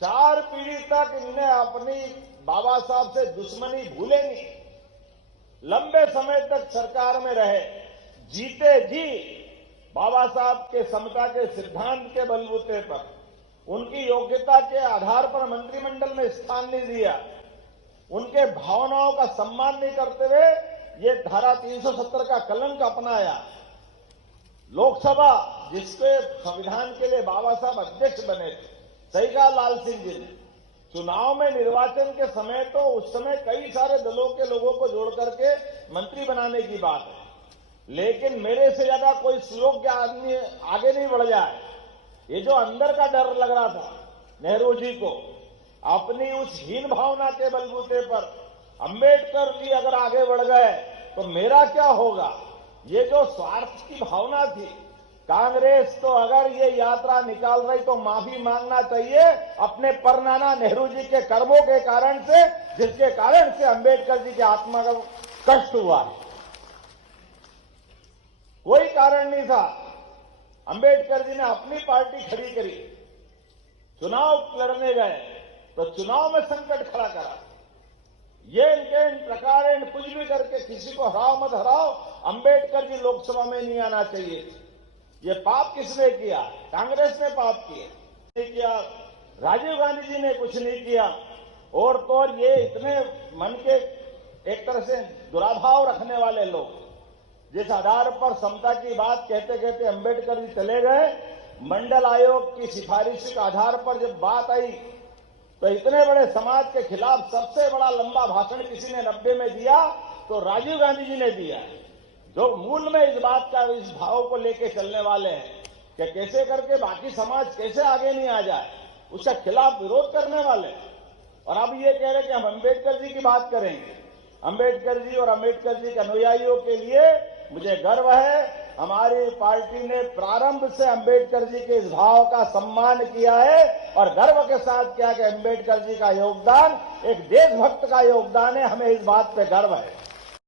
4 पीढ़ी तक इनने अपनी बाबा साहब से दुश्मनी भूले नहीं, लंबे समय तक सरकार में रहे, जीते जी बाबा साहब के समता के सिद्धांत के बलबूते पर उनकी योग्यता के आधार पर मंत्रिमंडल में स्थान नहीं दिया, उनके भावनाओं का सम्मान नहीं करते हुए ये धारा 370 का कलंक अपनाया। लोकसभा जिसके संविधान के लिए बाबा साहब अध्यक्ष बने थे, सही कहा लाल सिंह जी ने, चुनाव में निर्वाचन के समय तो उस समय कई सारे दलों के लोगों को जोड़ करके मंत्री बनाने की बात है, लेकिन मेरे से ज्यादा कोई सुयोग्य आदमी आगे नहीं बढ़ जाए। ये जो अंदर का डर लग रहा था नेहरू जी को, अपनी उस हीन भावना के बलबूते पर अंबेडकर जी अगर आगे बढ़ गए तो मेरा क्या होगा, ये जो स्वार्थ की भावना थी, कांग्रेस तो अगर ये यात्रा निकाल रही तो माफी मांगना चाहिए अपने परनाना नेहरू जी के कर्मों के कारण से, जिसके कारण से अंबेडकर जी की आत्मा का कष्ट हुआ है। कोई कारण नहीं था, अंबेडकर जी ने अपनी पार्टी खड़ी करी, चुनाव लड़ने गए तो चुनाव में संकट खड़ा करा। ये इनके इन प्रकार इन कुछ भी करके किसी को हराओ मत हराओ, अंबेडकर जी लोकसभा में नहीं आना चाहिए। ये पाप किसने किया? कांग्रेस ने पाप किया, राजीव गांधी जी ने कुछ नहीं किया। और तो और ये इतने मन के एक तरह से दुराभाव रखने वाले लोग, जिस आधार पर समता की बात कहते कहते अंबेडकर जी चले गए, मंडल आयोग की सिफारिश के आधार पर जब बात आई तो इतने बड़े समाज के खिलाफ सबसे बड़ा लंबा भाषण किसी ने 90 में दिया तो राजीव गांधी जी ने दिया, जो मूल में इस बात का, इस भाव को लेके चलने वाले हैं कि कैसे करके बाकी समाज कैसे आगे नहीं आ जाए, उसका खिलाफ विरोध करने वाले। और अब ये कह रहे कि हम अंबेडकर जी की बात करेंगे। अंबेडकर जी और अंबेडकर जी के अनुयायियों के लिए मुझे गर्व है, हमारी पार्टी ने प्रारंभ से अंबेडकर जी के इस भाव का सम्मान किया है और गर्व के साथ किया कि अंबेडकर जी का योगदान एक देशभक्त का योगदान है, हमें इस बात पे गर्व है।